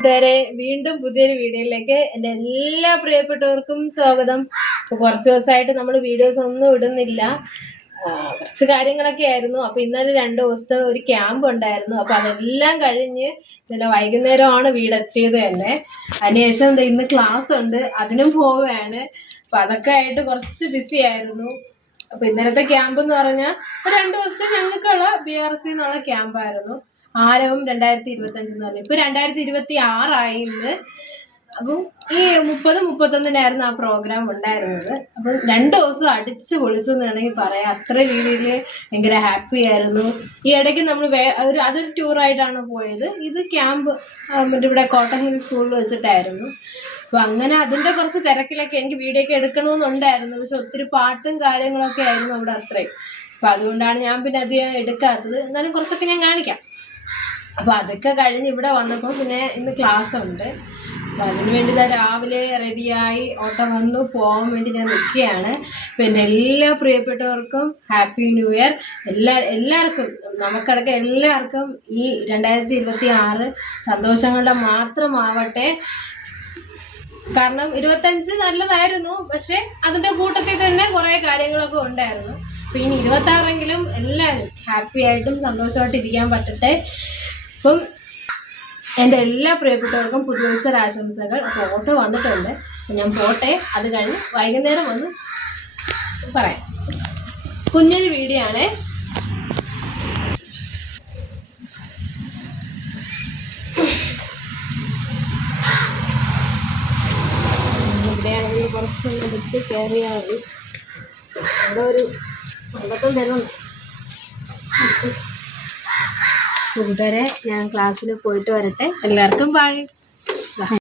കൂട്ടുകാരെ വീണ്ടും പുതിയൊരു വീഡിയോയിലേക്ക് എന്റെ എല്ലാ പ്രിയപ്പെട്ടവർക്കും സ്വാഗതം. ഇപ്പൊ കുറച്ച് ദിവസമായിട്ട് നമ്മൾ വീഡിയോസ് ഒന്നും ഇടുന്നില്ല. കുറച്ച് കാര്യങ്ങളൊക്കെ ആയിരുന്നു. അപ്പൊ ഇന്നലെ രണ്ട് ദിവസത്തെ ഒരു ക്യാമ്പ് ഉണ്ടായിരുന്നു. അപ്പൊ അതെല്ലാം കഴിഞ്ഞ് ഇന്നലെ വൈകുന്നേരമാണ് വീടെത്തിയത് തന്നെ. അതിനുശേഷം ഇന്ന് ക്ലാസ് ഉണ്ട്. അതിനും പോവുകയാണ്. അപ്പൊ അതൊക്കെ ആയിട്ട് കുറച്ച് ബിസി ആയിരുന്നു. അപ്പൊ ഇന്നലത്തെ ക്യാമ്പ് എന്ന് പറഞ്ഞാൽ രണ്ടു ദിവസത്തെ ഞങ്ങൾക്കുള്ള ബി ആർ സി എന്നുള്ള ക്യാമ്പായിരുന്നു ആരവം രണ്ടായിരത്തി ഇരുപത്തി അഞ്ച് എന്ന് പറഞ്ഞു. ഇപ്പൊ രണ്ടായിരത്തി ഇരുപത്തി ആറായി ഇന്ന്. അപ്പം ഈ മുപ്പത് മുപ്പത്തൊന്നിനായിരുന്നു ആ പ്രോഗ്രാം ഉണ്ടായിരുന്നത്. അപ്പം രണ്ടു ദിവസം അടിച്ച് പൊളിച്ചു എന്ന് വേണമെങ്കിൽ പറയാം. അത്ര രീതിയിൽ ഭയങ്കര ഹാപ്പി ആയിരുന്നു. ഈ ഇടയ്ക്ക് നമ്മൾ വേ ഒരു അതൊരു ടൂറായിട്ടാണ് പോയത്. ഇത് ക്യാമ്പ് മറ്റേ ഇവിടെ കോട്ടൺ ഹിൽ സ്കൂളിൽ വെച്ചിട്ടായിരുന്നു. അപ്പൊ അങ്ങനെ അതിന്റെ കുറച്ച് തിരക്കിലൊക്കെ എനിക്ക് വീഡിയോ ഒക്കെ എടുക്കണമെന്നുണ്ടായിരുന്നു. പക്ഷെ ഒത്തിരി പാട്ടും കാര്യങ്ങളൊക്കെ ആയിരുന്നു അവിടെ അത്രയും. അപ്പൊ അതുകൊണ്ടാണ് ഞാൻ പിന്നെ അധികം എടുക്കാത്തത്. എന്നാലും കുറച്ചൊക്കെ ഞാൻ കാണിക്കാം. അപ്പൊ അതൊക്കെ കഴിഞ്ഞ് ഇവിടെ വന്നപ്പോൾ പിന്നെ ഇന്ന് ക്ലാസ് ഉണ്ട്. അപ്പൊ അതിന് വേണ്ടി ഞാൻ രാവിലെ റെഡിയായി ഓട്ടം വന്നു. പോകാൻ വേണ്ടി ഞാൻ നിൽക്കുകയാണ്. പിന്നെ എല്ലാ പ്രിയപ്പെട്ടവർക്കും ഹാപ്പി ന്യൂ ഇയർ എല്ലാ എല്ലാവർക്കും നമുക്കടക്കം എല്ലാവർക്കും ഈ രണ്ടായിരത്തി ഇരുപത്തി ആറ് സന്തോഷങ്ങളുടെ മാത്രമാവട്ടെ. കാരണം ഇരുപത്തഞ്ച് നല്ലതായിരുന്നു. പക്ഷെ അതിന്റെ കൂട്ടത്തിൽ തന്നെ കുറേ കാര്യങ്ങളൊക്കെ ഉണ്ടായിരുന്നു. അപ്പൊ ഇനി ഇരുപത്തി ആറെങ്കിലും എല്ലാവരും ഹാപ്പി ആയിട്ടും സന്തോഷമായിട്ട് ഇരിക്കാൻ പറ്റട്ടെ. അപ്പം എന്റെ എല്ലാ പ്രിയപ്പെട്ടവർക്കും പുതുവത്സര ആശംസകൾ. ഫോട്ടോ വന്നിട്ടുണ്ട്. ഞാൻ പോട്ടെ. അത് കഴിഞ്ഞ് വൈകുന്നേരം വന്ന് പറയാം. കുഞ്ഞൊരു വീഡിയോ ആണേ. ഇവിടെയാണെങ്കിൽ കുറച്ചൊന്ന് വിട്ട് കയറിയാൽ മതി. അവിടെ ഒരു കൂട്ടുകാരെ ഞാൻ ക്ലാസ്സിൽ പോയിട്ട് വരട്ടെ. എല്ലാവർക്കും ബൈ